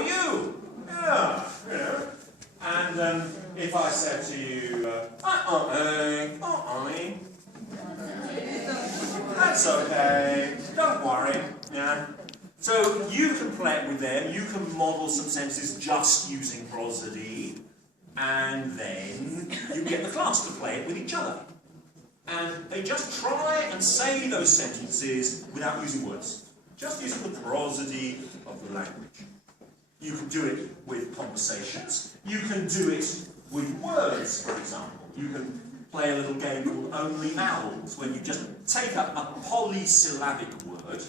are you? Yeah, you know. And if I said to you, that's okay, don't worry, yeah. So you can play it with them, you can model some sentences just using prosody, and then you get the class to play it with each other. And they just try and say those sentences without using words, just using the prosody of the language. You can do it with conversations, you can do it with words, for example. You can play a little game called Only Vowels, when you just take up a polysyllabic word,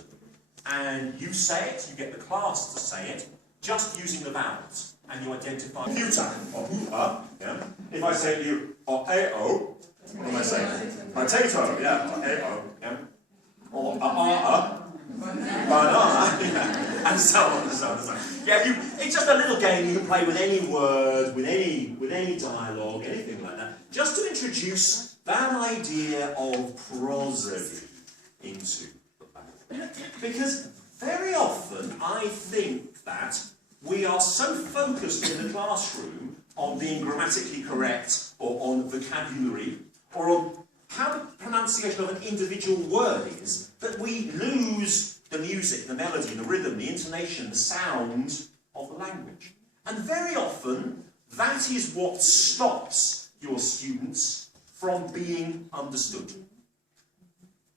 and you say it, you get the class to say it, just using the vowels, and you identify computer, or yeah. If I say to you, or A-O, what am I saying? Potato, yeah, or A-O, yeah. Or banana, yeah. And so on and so on and so on. Yeah, it's just a little game you can play with any word, with any dialogue, anything like that, just to introduce that idea of prosody into the language. Because very often I think that we are so focused in the classroom on being grammatically correct, or on vocabulary, or on how the pronunciation of an individual word is, that we lose the music, the melody, the rhythm, the intonation, the sound of the language. And very often, that is what stops your students from being understood.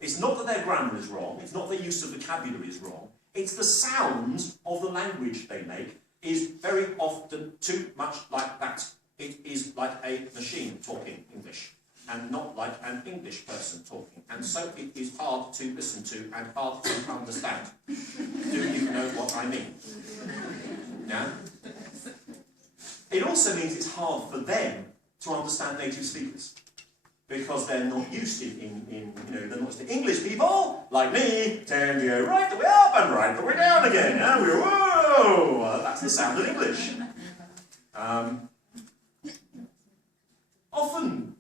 It's not that their grammar is wrong, it's not their use of vocabulary is wrong, it's the sound of the language they make is very often too much like that. It is like a machine talking English, and not like an English person talking. And so it is hard to listen to and hard to understand. Do you know what I mean? Yeah? It also means it's hard for them to understand native speakers, because they're not used to they're not used to English people, like me, tend to go right the way up and right the way down again. Yeah? We go, whoa! Well, that's the sound of English. Often,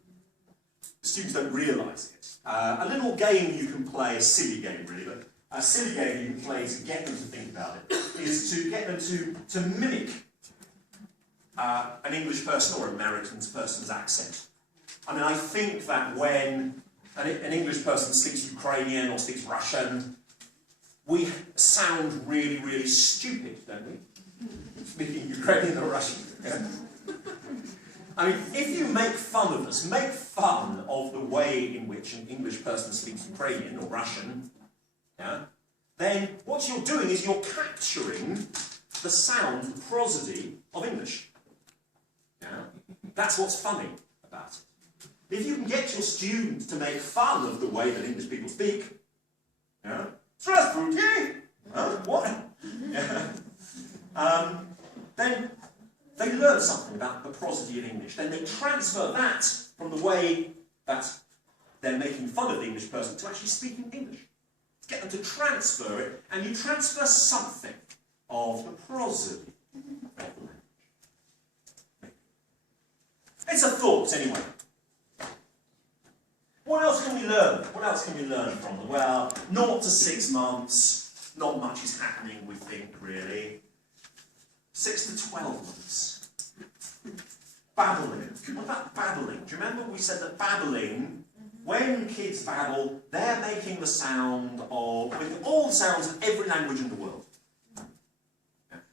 students don't realise it. A little game you can play, a silly game really, but a silly game you can play to get them to think about it, is to get them to mimic an English person or an American person's accent. I mean, I think that when an English person speaks Ukrainian or speaks Russian, we sound really, really stupid, don't we? Speaking Ukrainian or Russian. Yeah? I mean, if you make fun of us, make fun of the way in which an English person speaks Ukrainian or Russian, yeah, then what you're doing is you're capturing the sound, the prosody of English. Yeah? That's what's funny about it. If you can get your students to make fun of the way that English people speak, yeah, Здравствуйте! What? Yeah. Then they learn something about the prosody of English. Then they transfer that from the way that they're making fun of the English person to actually speaking English. Get them to transfer it, and you transfer something of the prosody of the language. It's a thought, anyway. What else can we learn? What else can we learn from them? Well, 0 to 6 months, not much is happening, we think, really. 6 to 12 months. Babbling. What about babbling? Do you remember we said that babbling, when kids babble, they're making the sound of, with all the sounds of every language in the world.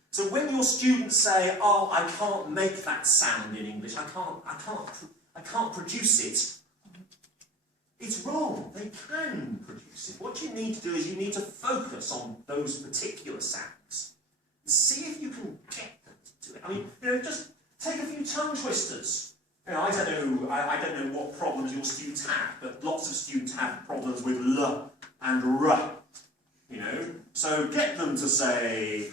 So when your students say, oh, I can't make that sound in English, I can't produce it, it's wrong. They can produce it. What you need to do is you need to focus on those particular sounds. See if you can get them to do it. I mean, just take a few tongue twisters. I don't know what problems your students have, but lots of students have problems with L and R. So get them to say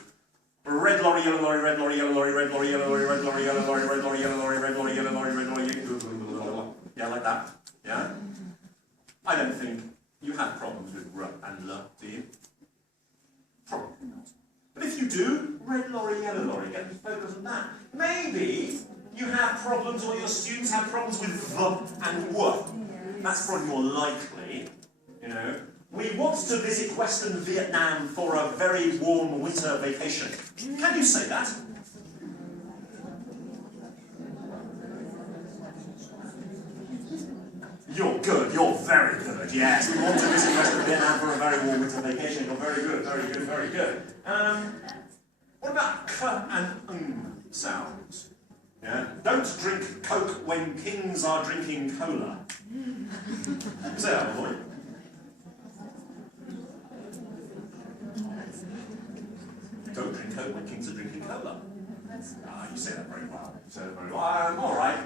red lorry, yellow lorry, red lorry, yellow lorry, red lorry, yellow lorry, red lorry, yellow lorry, red lorry, yellow lorry, red lorry, yellow lorry, red lorry, yeah, like that. Yeah. I don't think you have problems with R and L, do you? Probably not. But if you do, red lorry, yellow lorry, get them to focus on that. Maybe you have problems, or your students have problems with V and W. That's probably more likely, We want to visit Western Vietnam for a very warm winter vacation. Can you say that? You're good, you're very good, yes. We want to visit Western Vietnam for a very warm winter vacation. You're very good, very good, very good. What about k and sounds? Yeah? Don't drink Coke when kings are drinking cola. Say that one, boy. Don't drink Coke when kings are drinking cola. Ah, you say that very well. You say that very well. All right.